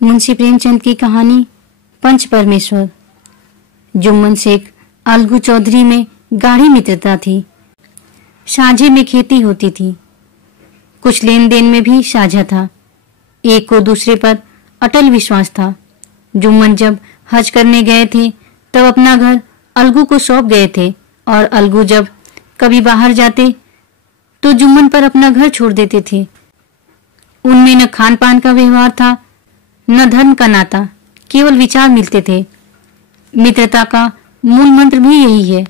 मुंशी प्रेमचंद की कहानी पंच परमेश्वर। जुम्मन शेख अलगू चौधरी में गाढ़ी मित्रता थी। साझे में खेती होती थी, कुछ लेन देन में भी साझा था। एक को दूसरे पर अटल विश्वास था। जुम्मन जब हज करने गए थे तब अपना घर अलगू को सौंप गए थे और अलगू जब कभी बाहर जाते तो जुम्मन पर अपना घर छोड़ देते थे। उनमें न खान पान का व्यवहार था न धर्म का नाता, केवल विचार मिलते थे। मित्रता का मूल मंत्र भी यही है।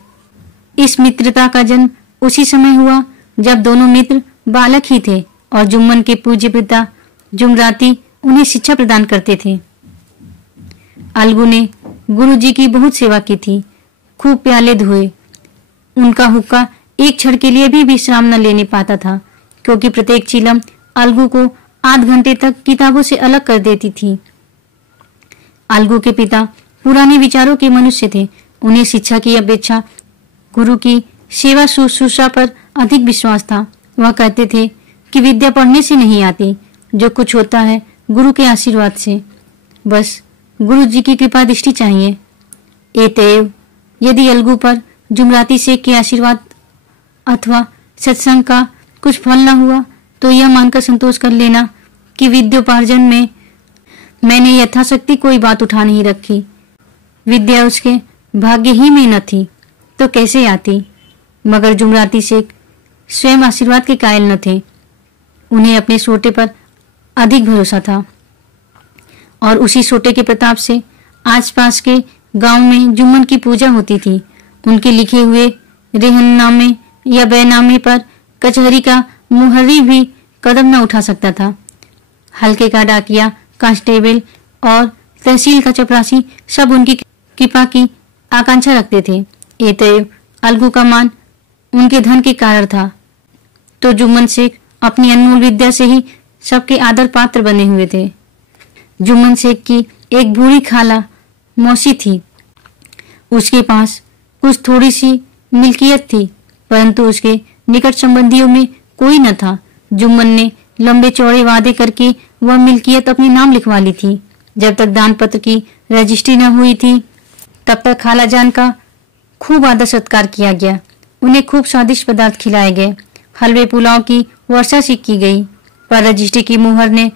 इस मित्रता का जन्म उसी समय हुआ जब दोनों मित्र बालक ही थे और जुम्मन के पूज्य पिता जुमराती उन्हें शिक्षा प्रदान करते थे। अलगू ने गुरुजी की बहुत सेवा की थी, खूब प्याले धोए। उनका हुक्का एक क्षण के लिए भी विश्राम न लेने पाता था, क्योंकि प्रत्येक चिलम अलगू को आध घंटे तक किताबों से अलग कर देती थी। अलगू के पिता पुराने विचारों के मनुष्य थे। उन्हें शिक्षा की अपेक्षा गुरु की सेवा शुश्रूषा पर अधिक विश्वास था। वह कहते थे कि विद्या पढ़ने से नहीं आती, जो कुछ होता है गुरु के आशीर्वाद से। बस गुरु जी की कृपा दृष्टि चाहिए। एतएव यदि अलगू पर जुमराती शेख के आशीर्वाद अथवा सत्संग का कुछ फल न हुआ तो यह मानकर संतोष कर लेना कि विद्योपार्जन में मैंने यथाशक्ति कोई बात उठा नहीं रखी। विद्या उसके भाग्य ही में न थी तो कैसे आती। मगर जुमराती शेख स्वयं आशीर्वाद के कायल न थे। उन्हें अपने सोटे पर अधिक भरोसा था और उसी सोटे के प्रताप से आसपास के गांव में जुम्मन की पूजा होती थी। उनके लिखे हुए रेहननामे या बैनामे पर कचहरी का मुहर्री भी कदम न उठा सकता था। हल्के का डाकिया, कांस्टेबल और तहसील का चपरासी सब उनकी कृपा की आकांक्षा रखते थे। एतएव अलगू का मान उनके धन के कारण था, तो जुम्मन शेख अपनी अनमोल विद्या से ही सबके आदर पात्र बने हुए थे। जुम्मन शेख की एक बूढ़ी खाला मौसी थी। उसके पास कुछ थोड़ी सी मिल्कियत थी, परंतु उसके निकट संबंधियों में कोई न था। जुम्मन ने लंबे चौड़े वादे करके वह मिल्कियत अपने नाम लिखवा ली थी। जब तक दान पत्र की रजिस्ट्री न हुई थी तब तक खाला जान का खूब आदर सत्कार किया गया। उन्हें खूब स्वादिष्ट पदार्थ खिलाए गए। हलवे पुलाव की वर्षा सी की गई, पर रजिस्ट्री की मुहर ने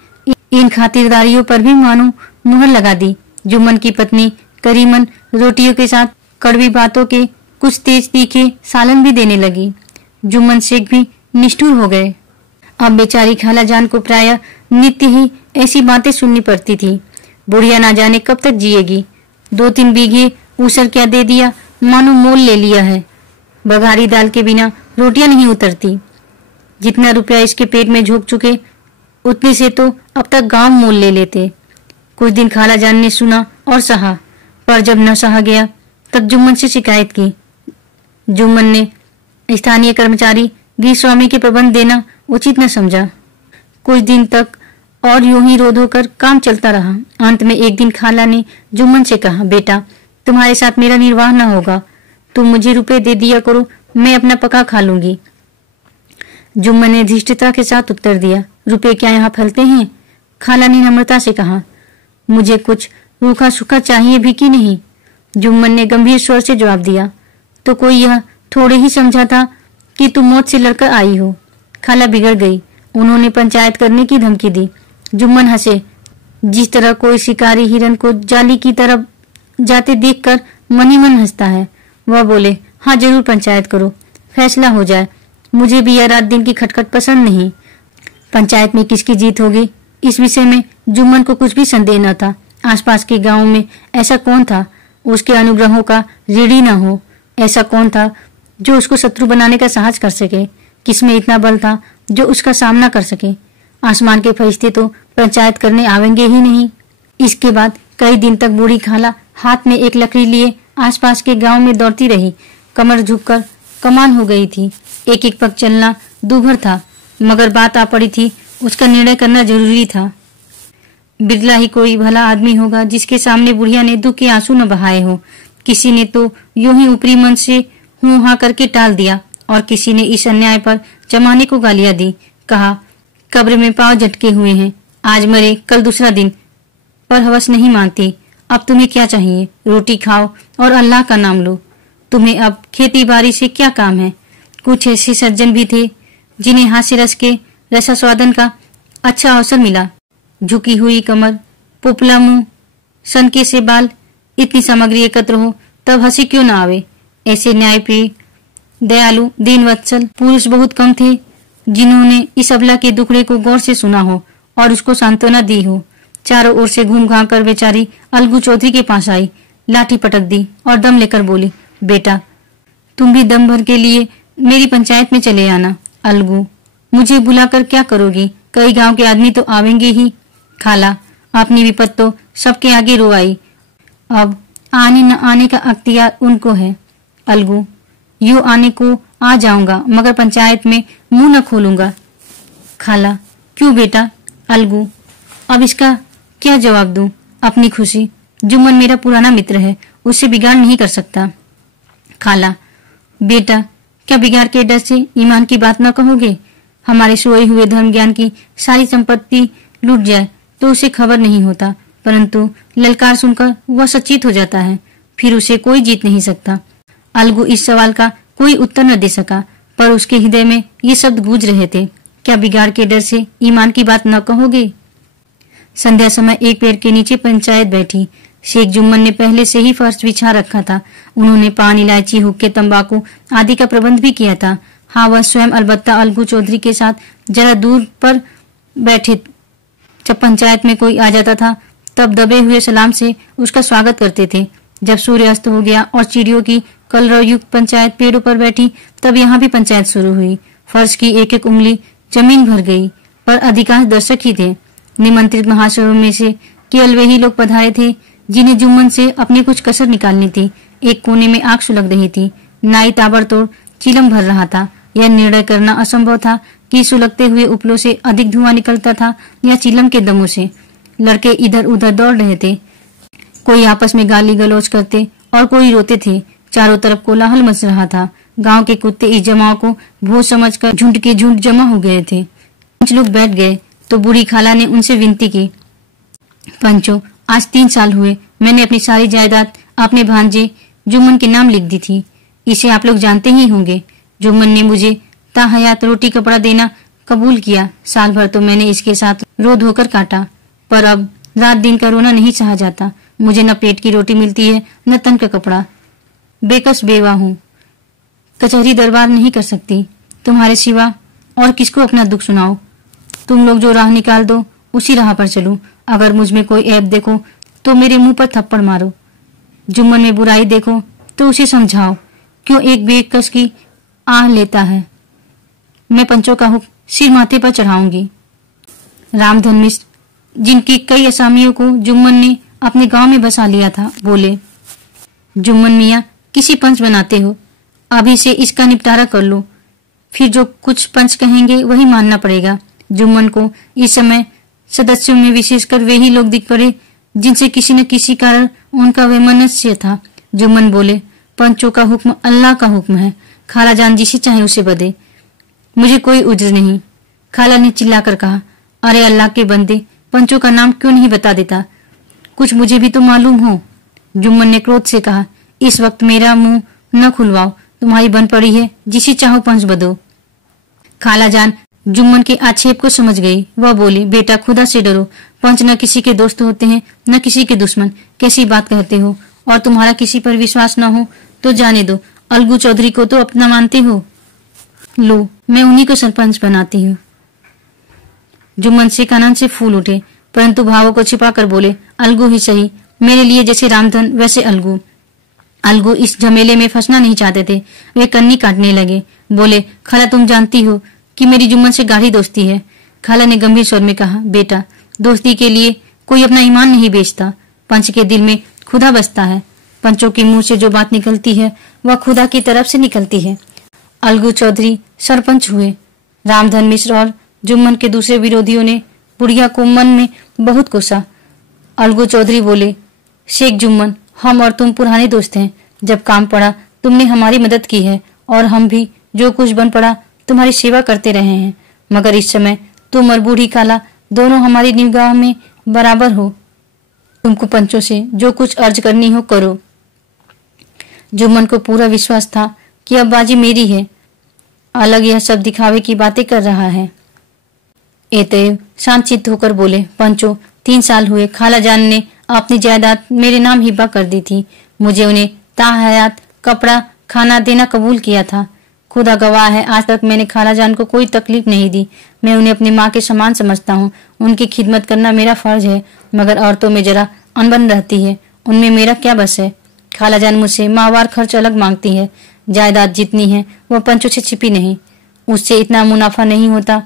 इन खातिरदारियों पर भी मानो मुहर लगा दी। जुम्मन की पत्नी करीमन रोटियों के साथ कड़वी बातों के कुछ तेज तीखे सालन भी देने लगी। जुम्मन शेख भी निष्ठुर हो गए। अब बेचारी खाला जान को प्रायः नित्य ही ऐसी बातें सुननी पड़ती थी। बुढ़िया ना जाने कब तक जिएगी। 2-3 बीघे ऊसर क्या दे दिया, मानो मोल ले लिया है। बघारी दाल के बिना रोटियां नहीं उतरती। जितना रुपया इसके पेट में झोंक चुके उतने से तो अब तक गांव मोल ले लेते। कुछ दिन खाला जान ने सुना और सहा, पर जब न सहा गया तब जुम्मन से शिकायत की। जुम्मन ने स्थानीय कर्मचारी गृह स्वामी के प्रबंध देना उचित न समझा। कुछ दिन तक और यूं ही रोध होकर काम चलता रहा। अंत में एक दिन खाला ने जुम्मन से कहा, बेटा तुम्हारे साथ मेरा निर्वाह न होगा, तुम मुझे रुपए दे दिया करो, मैं अपना पका खा लूंगी। जुम्मन ने धृष्टता के साथ उत्तर दिया, रुपए क्या यहाँ फलते हैं? खाला ने नम्रता से कहा, मुझे कुछ रूखा सूखा चाहिए भी कि नहीं? जुम्मन ने गंभीर स्वर से जवाब दिया, तो कोई यह थोड़े ही समझा था कि तुम मौत से लड़कर आई हो। खाला बिगड़ गई। उन्होंने पंचायत करने की धमकी दी। जुम्मन हंसे। जिस तरह कोई शिकारी हिरन को जाली की तरफ जाते देखकर मन ही मन हंसता है, वह बोले, हाँ जरूर पंचायत करो, फैसला हो जाए। मुझे भी यह रात दिन की खटखट पसंद नहीं। पंचायत में किसकी जीत होगी, इस विषय में जुम्मन को कुछ भी संदेह न था। आसपास के गाँव में ऐसा कौन था उसके अनुग्रहों का ऋणी न हो? ऐसा कौन था जो उसको शत्रु बनाने का साहस कर सके? किसमें इतना बल था जो उसका सामना कर सके? आसमान के फरिश्ते तो पंचायत करने आवेंगे ही नहीं। इसके बाद कई दिन तक बूढ़ी खाला हाथ में एक लकड़ी लिए आसपास के गांव में दौड़ती रही। कमर झुककर कमान हो गई थी। एक एक पग चलना दूभर था, मगर बात आ पड़ी थी, उसका निर्णय करना जरूरी था। बिरला ही कोई भला आदमी होगा जिसके सामने बुढ़िया ने दुख के आंसू न बहाए हो। किसी ने तो यूं ही ऊपरी मन से हूं हां करके टाल दिया और किसी ने इस अन्याय पर जमाने को गालियां दी। कहा, कब्र में पांव झटके हुए हैं, आज मरे कल दूसरा दिन, पर हवस नहीं मानती। अब तुम्हें क्या चाहिए? रोटी खाओ और अल्लाह का नाम लो। तुम्हें अब खेती बाड़ी से क्या काम है? कुछ ऐसे सज्जन भी थे जिन्हें हास्य रस के रसास्वादन का अच्छा अवसर मिला। झुकी हुई कमर, पोपला मुंह, सनके से बाल, इतनी सामग्री एकत्र हो तब हंसी क्यों न आवे। ऐसे न्यायप्रिय, दयालु, दीनवत्सल पुरुष बहुत कम थे जिन्होंने इस अबला के दुखड़े को गौर से सुना हो और उसको सांत्वना दी हो। चारों ओर से घूम घाम कर बेचारी अलगू चौधरी के पास आई, लाठी पटक दी और दम लेकर बोली, बेटा तुम भी दम भर के लिए मेरी पंचायत में चले आना। अलगू, मुझे बुलाकर क्या करोगी? कई गांव के आदमी तो आवेंगे ही। खाला, अपनी विपत तो सबके आगे रो आई, अब आने न आने का अख्तियार उनको है। अलगू, यूं आने को आ जाऊंगा मगर पंचायत में मुंह न खोलूंगा। खाला, क्यों बेटा? अलगू, अब इसका क्या जवाब दूं? अपनी खुशी, जुम्मन मेरा पुराना मित्र है, उससे बिगाड़ नहीं कर सकता। खाला, बेटा क्या बिगाड़ के डर से ईमान की बात न कहोगे? हमारे सोए हुए धर्म ज्ञान की सारी संपत्ति लूट जाए तो उसे खबर नहीं होता, परंतु ललकार सुनकर वह सचेत हो जाता है, फिर उसे कोई जीत नहीं सकता। अलगू इस सवाल का कोई उत्तर न दे सका, पर उसके हृदय में ये शब्द गूंज रहे थे, क्या बिगाड़ के डर से ईमान की बात न कहोगे? संध्या समय एक पेड़ के नीचे पंचायत बैठी। शेख जुम्मन ने पहले से ही फर्श बिछा रखा था। उन्होंने पान, इलायची, हुक्के, तंबाकू आदि का प्रबंध भी किया था। हाँ, वह स्वयं अलबत्ता अलगू चौधरी के साथ जरा दूर पर बैठे। जब पंचायत में कोई आ जाता था तब दबे हुए सलाम से उसका स्वागत करते थे। जब सूर्य अस्त हो गया और चिड़ियों की कलरव युक्त पंचायत पेड़ों पर बैठी, तब यहाँ भी पंचायत शुरू हुई। फर्श की एक एक उंगली जमीन भर गई, पर अधिकांश दर्शक ही थे। निमंत्रित महाशयों में से केवल वही लोग पधारे थे जिन्हें जुम्मन से अपनी कुछ कसर निकालनी थी। एक कोने में आग सुलग रही थी। नाई ताबड़तोड़ चिलम भर रहा था। यह निर्णय करना असंभव था कि सुलगते हुए उपलों से अधिक धुआं निकलता था या चिलम के दमों से। लड़के इधर उधर दौड़ रहे थे, कोई आपस में गाली गलौज करते और कोई रोते थे। चारों तरफ कोलाहल मच रहा था। गांव के कुत्ते इस जमाव को भोज समझकर झुंड के झुंड जमा हो गए थे। कुछ लोग बैठ गए तो बूढ़ी खाला ने उनसे विनती की, पंचो, आज 3 साल हुए मैंने अपनी सारी जायदाद अपने भांजे जुम्मन के नाम लिख दी थी। इसे आप लोग जानते ही होंगे। जुम्मन ने मुझे ताहयात रोटी कपड़ा देना कबूल किया। साल भर तो मैंने इसके साथ रो धोकर काटा, पर अब रात दिन का रोना नहीं सहा जाता। मुझे न पेट की रोटी मिलती है न तन का कपड़ा। बेकस बेवा हूँ, कचहरी दरबार नहीं कर सकती। तुम्हारे सिवा और किसको अपना दुख सुनाओ? तुम लोग जो राह निकाल दो उसी राह पर चलूं। अगर मुझ में कोई ऐब देखो तो मेरे मुंह पर थप्पड़ मारो। जुम्मन में बुराई देखो तो उसे समझाओ, क्यों एक बेकस की आह लेता है। मैं पंचों का हुक्म सिर माथे पर चढ़ाऊंगी। रामधन मिश्र, जिनकी कई असामियों को जुम्मन ने अपने गांव में बसा लिया था, बोले, जुम्मन मियाँ किसी पंच बनाते हो, अभी से इसका निपटारा कर लो, फिर जो कुछ पंच कहेंगे वही मानना पड़ेगा। जुम्मन को इस समय सदस्यों में विशेषकर वे ही लोग दिख पड़े जिनसे किसी न किसी कारण उनका वैमनस्य था। जुम्मन बोले, पंचों का हुक्म अल्लाह का हुक्म है। खाला जान जिसे चाहे उसे बदे, मुझे कोई उज्र नहीं। खाला ने चिल्लाकर कहा, अरे अल्लाह के बंदे, पंचों का नाम क्यों नहीं बता देता? कुछ मुझे भी तो मालूम हो। जुम्मन ने क्रोध से कहा, इस वक्त मेरा मुंह न खुलवाओ, तुम्हारी बन पड़ी है, जिसे चाहो पंच बदो। खाला जान जुम्मन के आक्षेप को समझ गई। वह बोली, बेटा खुदा से डरो, पंच न किसी के दोस्त होते हैं न किसी के दुश्मन। कैसी बात कहते हो? और तुम्हारा किसी पर विश्वास न हो तो जाने दो, अलगू चौधरी को तो अपना मानते हो। लो, मैं उन्हीं को सरपंच बनाती हूँ। जुम्मन से कानन से फूल उठे, परंतु भावों को छिपाकर बोले, अलगू ही सही, मेरे लिए जैसे रामधन वैसे अलगू। अलगू इस झमेले में फंसना नहीं चाहते थे। वे कन्नी काटने लगे। बोले, खाला तुम जानती हो कि मेरी जुम्मन से गाढ़ी दोस्ती है। खाला ने गंभीर स्वर में कहा, बेटा दोस्ती के लिए कोई अपना ईमान नहीं बेचता। पंच के दिल में खुदा बसता है। पंचों के मुंह से जो बात निकलती है वह खुदा की तरफ से निकलती है। अलगू चौधरी सरपंच हुए। रामधन मिश्र और जुम्मन के दूसरे विरोधियों ने बुढ़िया को मन में बहुत कोसा। अलगू चौधरी बोले, शेख जुम्मन, हम और तुम पुराने दोस्त हैं। जब काम पड़ा तुमने हमारी मदद की है और हम भी जो कुछ बन पड़ा तुम्हारी सेवा करते रहे हैं, मगर इस समय तुम और बूढ़ी खाला दोनों हमारी निगाह में बराबर हो। तुमको पंचों से जो कुछ अर्ज करनी हो करो। जुम्मन को पूरा विश्वास था कि अब बाजी मेरी है। अलग यह सब दिखावे की बातें कर रहा है। एतएव शांतचित्त होकर बोले, पंचो 3 साल हुए खाला जान ने अपनी जायदाद मेरे नाम हिब्बा कर दी थी। मुझे उन्हें ताहयात कपड़ा खाना देना कबूल किया था। खुदा गवाह है, आज तक मैंने खाला जान को कोई तकलीफ नहीं दी। मैं उन्हें अपनी माँ के समान समझता हूँ। उनकी खिदमत करना मेरा फर्ज है, मगर औरतों में जरा अनबन रहती है, उनमें मेरा क्या बस है। खाला जान मुझसे माहवार खर्च अलग मांगती है। जायदाद जितनी है वह पंचों से छिपी नहीं। उससे इतना मुनाफा नहीं होता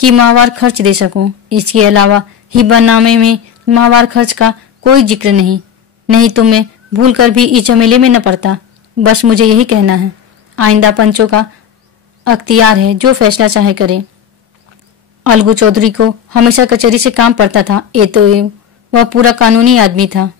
कि माहवार खर्च दे सकूं। इसके अलावा हिब्बानामे में माहवार खर्च का कोई जिक्र नहीं तो मैं भूल कर भी इस झमेले में न पड़ता। बस मुझे यही कहना है। आइंदा पंचों का अख्तियार है, जो फैसला चाहे करे। अलगू चौधरी को हमेशा कचहरी से काम पड़ता था। ये तो वह पूरा कानूनी आदमी था।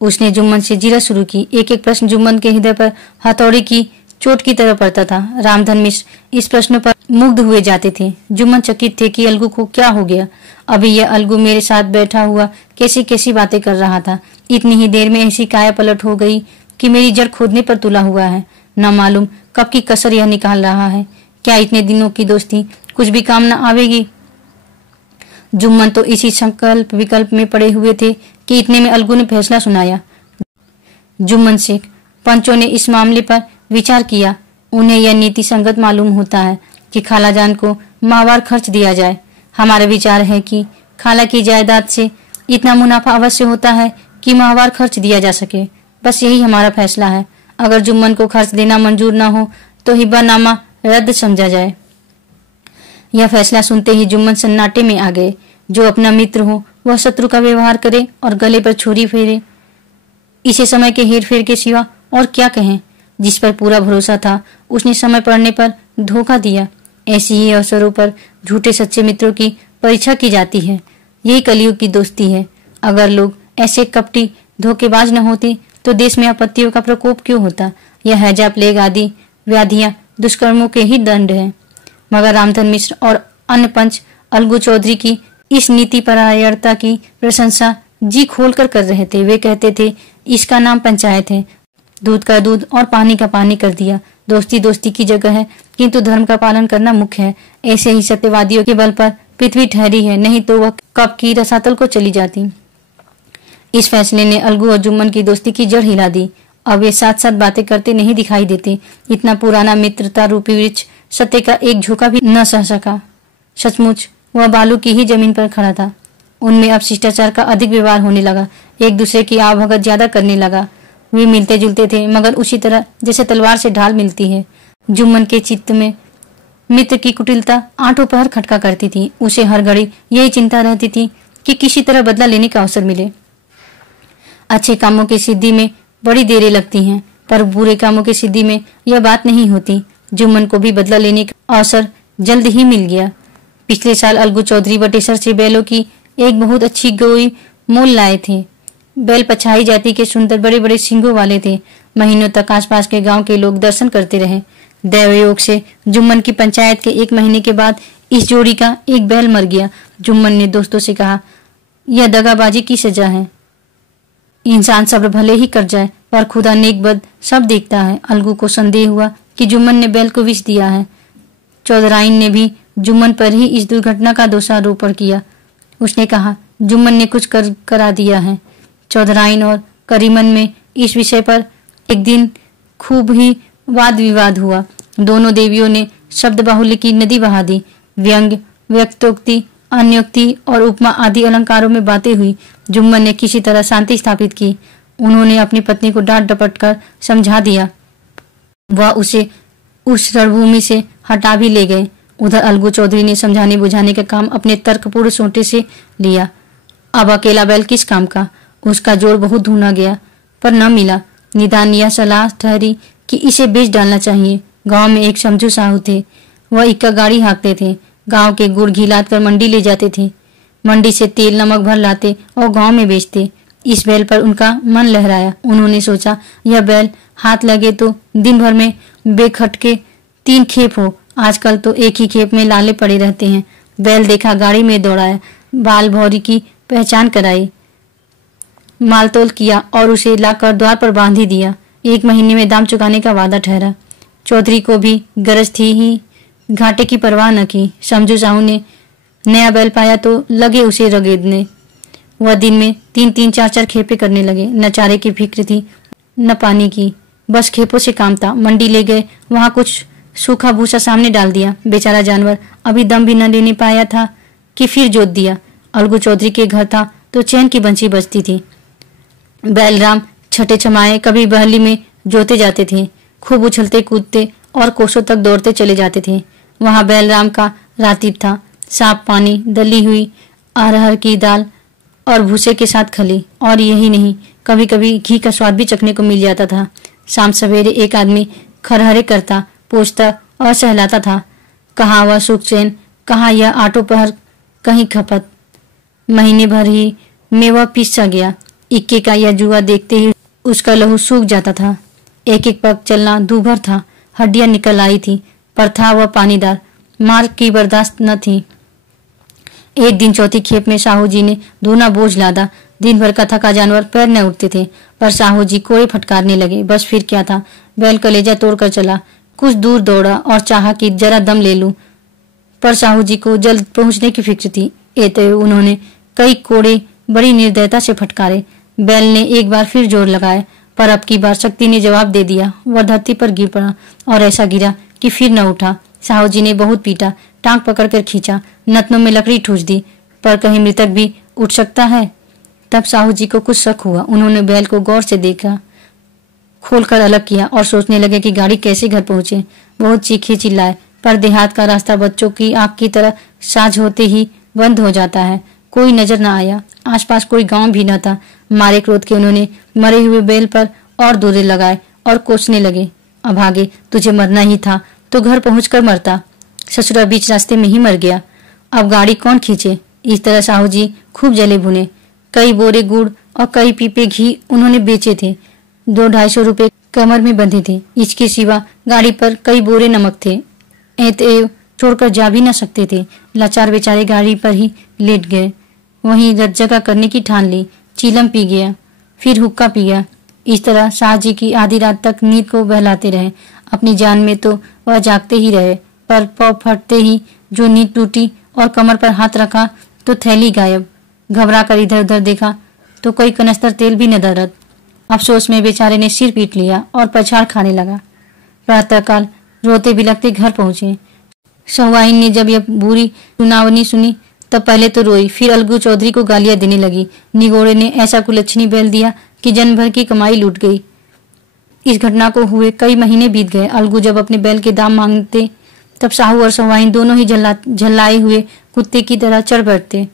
उसने जुम्मन से जीरा शुरू की। एक एक प्रश्न जुम्मन के हृदय पर हथौड़ी की चोट की तरह पड़ता था। रामधन मिश्र इस प्रश्न पर मुग्ध हुए जाते थे। जुम्मन चकित थे कि अलगू को क्या हो गया। अभी यह अलगू मेरे साथ बैठा हुआ कैसी कैसी बातें कर रहा था। इतनी ही देर में ऐसी काया पलट हो गई कि मेरी जड़ खोदने पर तुला हुआ है। न मालूम कब की कसर यह निकाल रहा है। क्या इतने दिनों की दोस्ती कुछ भी काम न आवेगी। जुम्मन तो इसी संकल्प विकल्प में पड़े हुए थे कि इतने में अलगू ने फैसला सुनाया। जुम्मन शेख, पंचों ने इस मामले पर विचार किया। उन्हें यह नीति संगत मालूम होता है कि खाला जान को माहवार खर्च दिया जाए। हमारा विचार है कि खाला की जायदाद से इतना मुनाफा अवश्य होता है कि माहवार खर्च दिया जा सके। बस यही हमारा फैसला है। अगर जुम्मन को खर्च देना मंजूर न हो तो हिब्बानामा रद्द समझा जाए। यह फैसला सुनते ही जुम्मन सन्नाटे में आ गए। जो अपना मित्र हो वह शत्रु का व्यवहार करे और गले पर छुरी फेरे, इसे समय के हेर फेर के सिवा और क्या कहें। जिस पर पूरा भरोसा था उसने समय पड़ने पर धोखा दिया। ऐसी ही अवसरों पर झूठे सच्चे मित्रों की परीक्षा की जाती है। यही कलयुग की दोस्ती है। अगर लोग ऐसे कपटी धोखेबाज न होते तो देश में आपत्तियों का प्रकोप क्यों होता। यह हैजा प्लेग आदि व्याधियां दुष्कर्मों के ही दंड है। मगर रामधन मिश्र और अन्य पंच अलगू चौधरी की इस नीति परायणता की प्रशंसा जी खोलकर कर रहे थे। वे कहते थे, इसका नाम पंचायत है। दूध का दूध और पानी का पानी कर दिया। दोस्ती दोस्ती की जगह है, किंतु धर्म का पालन करना मुख्य है। ऐसे ही सत्यवादियों के बल पर पृथ्वी ठहरी है, नहीं तो वह कब की रसातल को चली जाती। इस फैसले ने अलगू और जुम्मन की दोस्ती की जड़ हिला दी। अब वे साथ साथ बातें करते नहीं दिखाई देते। इतना पुराना मित्रता रूपी वृक्ष सत्य का एक झोंका भी न सह सका। सचमुच वह बालू की ही जमीन पर खड़ा था। उनमें अब शिष्टाचार का अधिक व्यवहार होने लगा। एक दूसरे की आवभगत ज्यादा करने लगा। वे मिलते जुलते थे, मगर उसी तरह जैसे तलवार से ढाल मिलती है। जुम्मन के चित्त में मित्र की कुटिलता आठों पहर खटका करती थी। उसे हर घड़ी यही चिंता रहती थी कि किसी तरह बदला लेने का अवसर मिले। अच्छे कामों की सिद्धि में बड़ी देरें लगती हैं, पर बुरे कामों की सिद्धि में यह बात नहीं होती। जुम्मन को भी बदला लेने का अवसर जल्द ही मिल गया। पिछले साल अलगू चौधरी बटेसर से बैलों की एक बहुत अच्छी गोई मोल लाए थे। बैल पछाई जाति के सुंदर बड़े बड़े सींगों वाले थे। महीनों तक आसपास के गांव के लोग दर्शन करते रहे। दैवयोग से जुम्मन की पंचायत के 1 महीने के बाद इस जोड़ी का एक बैल मर गया। जुम्मन ने दोस्तों से कहा, यह दगाबाजी की सजा है। इंसान सब्र भले ही कर जाए, पर खुदा नेक बद सब देखता है। अलगू को संदेह हुआ कि जुम्मन ने बैल को विष दिया है। चौधराइन ने भी जुम्मन पर ही इस दुर्घटना का दोषारोपण किया। उसने कहा, जुम्मन ने कुछ करा दिया है। चौधराइन और करीमन में इस विषय पर एक दिन खूब ही वाद विवाद हुआ। दोनों देवियों ने शब्द बाहुल्य की नदी बहा दी। व्यंग्य, व्यक्तोक्ति, अन्योक्ति और उपमा आदि अलंकारों में बातें हुई। जुम्मन ने किसी तरह शांति स्थापित की। उन्होंने अपनी पत्नी को डांट डपट कर समझा दिया। वह उसे उस रणभूमि से हटा भी ले गए। उधर अलगू चौधरी ने समझाने बुझाने का काम अपने तर्कपूर्ण सोटे से लिया। अब अकेला बैल किस काम का। उसका जोर बहुत ढूंढा गया, पर न मिला। निदान यह सलाह ठहरी कि इसे बेच डालना चाहिए। गांव में एक समझू साहू थे। वह इक्का गाड़ी हाँकते थे। गांव के गुड़ घी लाद कर मंडी ले जाते थे। मंडी से तेल नमक भर लाते और गांव में बेचते। इस बैल पर उनका मन लहराया। उन्होंने सोचा, यह बैल हाथ लगे तो दिन भर में बेखटके 3 खेप हो। आजकल तो एक ही खेप में लाले पड़े रहते हैं। बैल देखा, गाड़ी में दौड़ाया, बाल भौरी की पहचान कराई। मालतोल किया और उसे लाकर द्वार पर बांध ही दिया। 1 महीने में दाम चुकाने का वादा ठहरा। चौधरी को भी गरज थी ही घाटे की परवाह न की। समझू साहू ने नया बैल पाया तो लगे उसे रगेदने। वह दिन में 3-3 4-4 खेपे करने लगे। न चारे की फिक्र थी न पानी की, बस खेपों से काम था। मंडी ले गए, वहां कुछ सूखा भूसा सामने डाल दिया। बेचारा जानवर अभी दम भी न लेने पाया था कि फिर जोत दिया। अलगू चौधरी के घर था तो चैन की बंसी बजती थी। बैलराम छठे छमाए कभी बहली में जोते जाते थे, खूब उछलते कूदते और कोसों तक दौड़ते चले जाते थे। वहां बैलराम का रातिब था। साफ पानी, दली हुई अरहर की दाल और भूसे के साथ खली। और यही नहीं, कभी कभी घी का स्वाद भी चखने को मिल जाता था। शाम सवेरे एक आदमी खरहरे करता, पोछता और सहलाता था। कहाँ वह सुख चैन, कहाँ यह आटो पहर, कहीं खपत। महीने भर ही में वह पिस सा गया। इक्के का यह जुआ देखते ही उसका लहू सूख जाता था। एक एक पग चलना दूभर था, हड्डियां निकल आई थी, पर था वह पानीदार, मार की बर्दाश्त न थी। एक दिन चौथी खेप में साहू जी ने दूना बोझ लादा। दिन भर का थका जानवर पैर न उठते थे, पर साहू जी कोड़े फटकारने लगे। बस फिर क्या था, बैल कलेजा तोड़कर चला। कुछ दूर दौड़ा और चाहा कि जरा दम ले लूं, पर साहू जी को जल्द पहुंचने की फिक्र थी। एते उन्होंने कई कोड़े बड़ी निर्दयता से फटकारे। बैल ने एक बार फिर जोर लगाए, पर अब की बार शक्ति ने जवाब दे दिया। वह धरती पर गिर पड़ा और ऐसा गिरा कि फिर न उठा। साहू जी ने बहुत पीटा, टांग पकड़कर खींचा, नतनों में लकड़ी ठूस दी, पर कहीं मृतक भी उठ सकता है। तब साहू जी को कुछ शक हुआ। उन्होंने बैल को गौर से देखा, खोलकर अलग किया और सोचने लगे कि गाड़ी कैसे घर पहुंचे। बहुत चीखे चिल्लाए, पर देहात का रास्ता बच्चों की आंख की तरह साझ होते ही बंद हो जाता है। कोई नजर न आया, आसपास कोई गांव भी न था। मारे क्रोध के उन्होंने मरे हुए बैल पर और दूरे लगाए और कोसने लगे। अभागे, तुझे मरना ही था तो घर पहुंचकर मरता। ससुरा बीच रास्ते में ही मर गया, अब गाड़ी कौन खींचे। इस तरह साहू जी खूब जले भुने। कई बोरे गुड़ और कई पीपे घी उन्होंने बेचे थे। 200-250 रुपए कमर में बंधे थे। इसके सिवा गाड़ी पर कई बोरे नमक थे। एत छोड़कर जा भी न सकते थे। लाचार बेचारे गाड़ी पर ही लेट गए। वहीं रत जगह करने की ठान ली। चीलम पी गया, फिर हुक्का पी गया। इस तरह शाह जी की आधी रात तक नींद को बहलाते रहे। अपनी जान में तो वह जागते ही रहे, पर पौ फटते ही जो नींद टूटी और कमर पर हाथ रखा तो थैली गायब। घबरा कर इधर उधर देखा तो कोई कनस्तर तेल भी न दरद। अफसोस में बेचारे ने सिर पीट लिया और पछाड़ खाने लगा। प्रातःकाल रोते बिलखते घर पहुंचे। सहुआइन ने जब यह बुरी सुनावनी सुनी तब पहले तो रोई, फिर अलगू चौधरी को गालियां देने लगी। निगोड़े ने ऐसा कुलच्छनी बैल दिया कि जन्म भर की कमाई लूट गई। इस घटना को हुए कई महीने बीत गए। अलगू जब अपने बैल के दाम मांगते तब साहू और सहुआइन दोनों ही झल्लाए हुए कुत्ते की तरह चढ़ बैठते,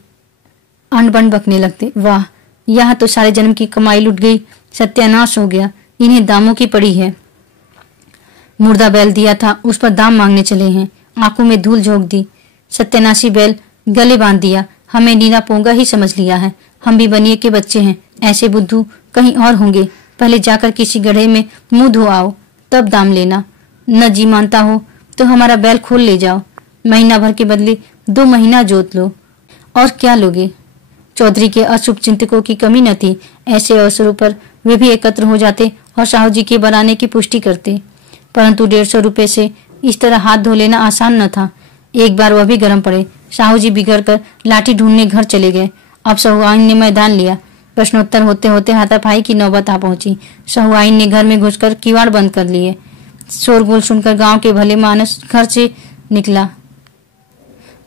अंड बंड बकने लगते। वाह, यह तो सारे जन्म की कमाई लुट गई, सत्यानाश हो गया, इन्हें दामों की पड़ी है। मुर्दा बैल दिया था, उस पर दाम मांगने चले हैं। आंखों में धूल झोंक दी। सत्यानाशी बैल गले बांध दिया। हमें नीना पोंगा ही समझ लिया है। हम भी बनिए के बच्चे हैं। ऐसे बुद्धू कहीं और होंगे। पहले जाकर किसी गड्ढे में मुंह धो आओ, तब दाम लेना। न जी मानता हो तो हमारा बैल खोल ले जाओ। महीना भर के बदले 2 महीना जोत लो। और क्या लोगे। चौधरी के अशुभ चिंतकों की कमी न थी। ऐसे अवसरों पर वे भी एकत्र हो जाते और साहू जी के बराने की पुष्टि करते। परंतु 150 रुपए से इस तरह हाथ धो लेना आसान न था। एक बार वह भी गर्म पड़े। साहू जी बिगड़ कर लाठी ढूंढने घर चले गए। अब सहुआइन ने मैदान लिया। प्रश्नोत्तर होते होते हाथापाई की नौबत आ पहुंची। सहुआइन ने घर में घुसकर किवाड़ बंद कर लिए। शोरगुल सुनकर गांव के भले मानस घर से निकला।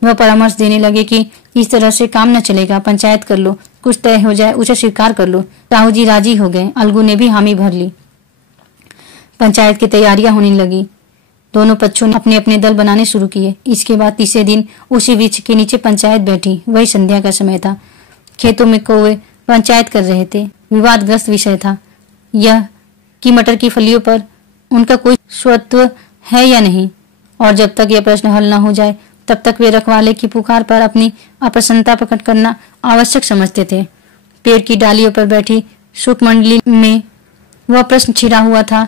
वह परामर्श देने लगे कि इस तरह से काम न चलेगा, पंचायत कर लो, कुछ तय हो जाए उसे स्वीकार कर लो। साहू जी राजी हो गए। अलगू ने भी हामी भर ली। पंचायत की तैयारियां होने लगी। दोनों पक्षों ने अपने अपने दल बनाने शुरू किए। इसके बाद तीसरे दिन उसी वृक्ष के नीचे पंचायत बैठी। वही संध्या का समय था। खेतों में कौवे पंचायत कर रहे थे। विवादग्रस्त विषय था यह कि मटर की फलियों पर उनका कोई स्वत्व है या नहीं, और जब तक यह प्रश्न हल न हो जाए तब तक वे रखवाले की पुकार पर अपनी अप्रसन्नता प्रकट करना आवश्यक समझते थे। पेड़ की डालियों पर बैठी सुख मंडली में वह प्रश्न छिड़ा हुआ था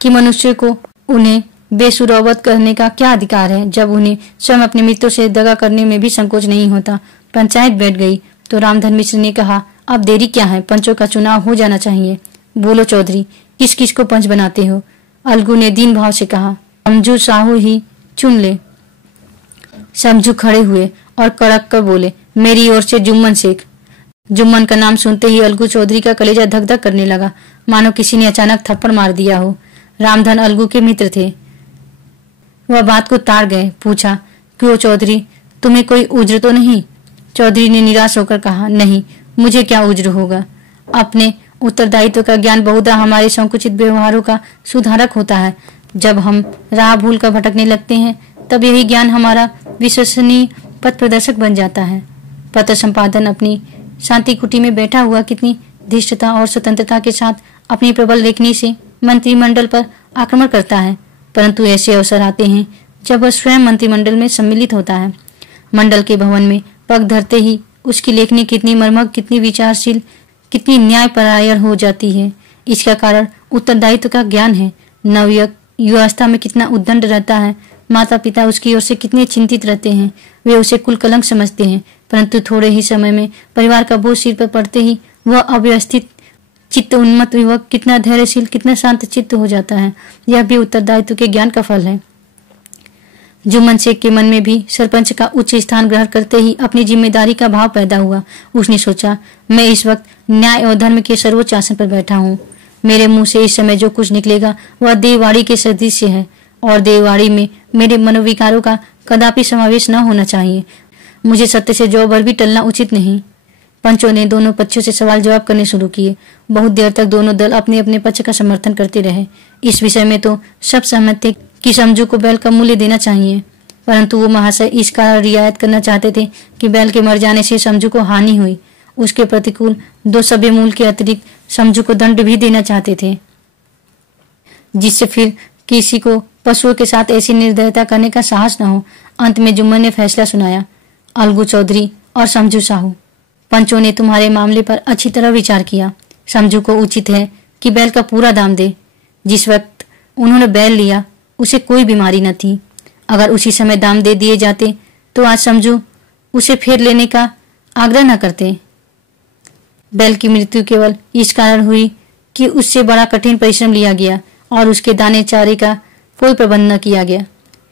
कि मनुष्य को उन्हें बेसुरौबत करने का क्या अधिकार है, जब उन्हें स्वयं अपने मित्रों से दगा करने में भी संकोच नहीं होता। पंचायत बैठ गई तो रामधन मिश्र ने कहा, अब देरी क्या है, पंचों का चुनाव हो जाना चाहिए। बोलो चौधरी, किस किस को पंच बनाते हो? अलगू ने दीन भाव से कहा। समझू साहू ही चुन ले। समझू खड़े हुए और कड़क कर बोले, मेरी ओर से जुम्मन शेख। जुम्मन का नाम सुनते ही अलगू चौधरी का कलेजा धक धक करने लगा, मानो किसी ने अचानक थप्पड़ मार दिया हो। रामधन अलगू के मित्र थे। वह बात को तार गए। पूछा, क्यों चौधरी, तुम्हें कोई उज्र तो नहीं? चौधरी ने निराश होकर कहा, नहीं, मुझे क्या उज्र होगा। अपने उत्तरदायित्व का ज्ञान बहुधा हमारे संकुचित व्यवहारों का सुधारक होता है। जब हम राह भूल कर भटकने लगते हैं तब यही ज्ञान हमारा विश्वसनीय पथ प्रदर्शक बन जाता है। पत्र संपादन अपनी शांति कुटी में बैठा हुआ कितनी धीष्टता और स्वतंत्रता के साथ अपनी प्रबल लेखनी से मंत्रिमंडल पर आक्रमण करता है, परंतु ऐसे अवसर आते हैं जब वह स्वयं मंत्रिमंडल में सम्मिलित होता है। मंडल के भवन में पग धरते ही उसकी लेखनी कितनी मर्मक, कितनी विचारशील, कितनी न्यायपरायण हो जाती है। इसका कारण उत्तरदायित्व का ज्ञान है। नवयुवक युवावस्था में कितना उद्दंड रहता है। माता पिता उसकी ओर से कितने चिंतित रहते हैं। वे उसे कुल कलंक समझते हैं, परंतु थोड़े ही समय में परिवार का बोझ सिर पर पड़ते ही वह अव्यवस्थित चित्त उन्मत्त युवक कितना धैर्यशील, कितना शांत चित्त हो जाता है। यह भी उत्तरदायित्व के ज्ञान का फल है। जुम्मन शेख के मन में भी सरपंच का उच्च स्थान ग्रहण करते ही अपनी जिम्मेदारी का भाव पैदा हुआ। उसने सोचा, मैं इस वक्त न्याय और धर्म के सर्वोच्च आसन पर बैठा हूँ। मेरे मुंह से इस समय जो कुछ निकलेगा वह देववाड़ी के सदृश्य है, और देववाड़ी में मेरे मनोविकारों का कदापि समावेश न होना चाहिए। मुझे सत्य से जौ भर भी टलना उचित नहीं। पंचों ने दोनों पक्षों से सवाल जवाब करने शुरू किए। बहुत देर तक दोनों दल अपने अपने पक्ष का समर्थन करते रहे। इस विषय में तो सब सहमत थे कि समझू को बैल का मूल्य देना चाहिए, परंतु वो महाशय इस कारण रियायत करना चाहते थे कि बैल के मर जाने से समझू को हानि हुई। उसके प्रतिकूल 2 सभ्य मूल के अतिरिक्त समझू को दंड भी देना चाहते थे, जिससे फिर किसी को पशुओं के साथ ऐसी निर्दयता करने का साहस न हो। अंत में जुम्मन ने फैसला सुनाया, अलगू चौधरी और समझू साहू, पंचों ने तुम्हारे मामले पर अच्छी तरह विचार किया। समझू को उचित है कि बैल का पूरा दाम दे। जिस वक्त उन्होंने बैल लिया उसे कोई बीमारी न थी। अगर उसी समय दाम दे दिए जाते तो आज समझू उसे फिर लेने का आग्रह न करते। बैल की मृत्यु केवल इस कारण हुई कि उससे बड़ा कठिन परिश्रम लिया गया और उसके दाने चारे का कोई प्रबंध न किया गया।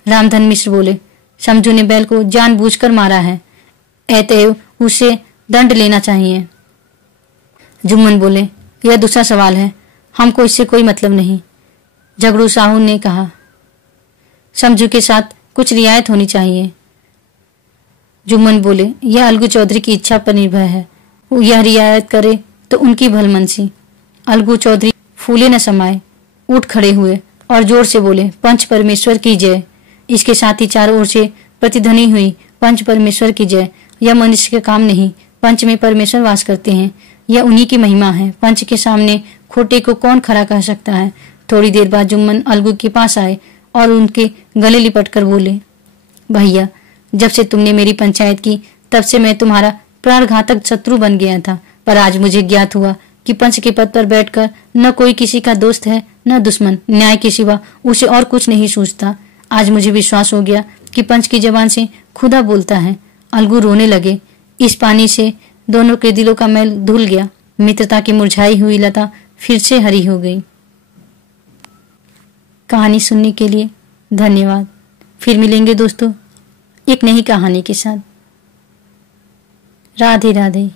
रामधन मिश्र बोले, समझू ने बैल को जानबूझकर मारा है, अतएव उसे दंड लेना चाहिए। जुम्मन बोले, यह दूसरा सवाल है, हमको इससे कोई मतलब नहीं। झगड़ू साहू ने कहा, समझू के साथ कुछ रियायत होनी चाहिए। जुम्मन बोले, यह अलगू चौधरी की इच्छा पर निर्भर है। वो यह रियायत करे तो उनकी भलमनसी। अलगू चौधरी फूले न समाये, उठ खड़े हुए और जोर से बोले, पंच परमेश्वर की जय। इसके साथ ही चारों ओर से प्रतिध्वनि हुई, पंच परमेश्वर की जय। यह मनुष्य का काम नहीं, पंच में परमेश्वर वास करते हैं, यह उन्हीं की महिमा है। पंच के सामने खोटे को कौन खड़ा कह सकता है। थोड़ी देर बाद जुम्मन अलगू के पास आए और उनके गले लिपट कर बोले, भैया, जब से तुमने मेरी पंचायत की तब से मैं तुम्हारा प्राणघातक शत्रु बन गया था, पर आज मुझे ज्ञात हुआ कि पंच के पद पर बैठकर न कोई किसी का दोस्त है न दुश्मन। न्याय के सिवा उसे और कुछ नहीं सूझता। आज मुझे विश्वास हो गया कि पंच की जबान से खुदा बोलता है। अलगू रोने लगे। इस पानी से दोनों के दिलों का मैल धुल गया। मित्रता की मुरझाई हुई लता फिर से हरी हो गई। कहानी सुनने के लिए धन्यवाद। फिर मिलेंगे दोस्तों एक नई कहानी के साथ। राधे राधे।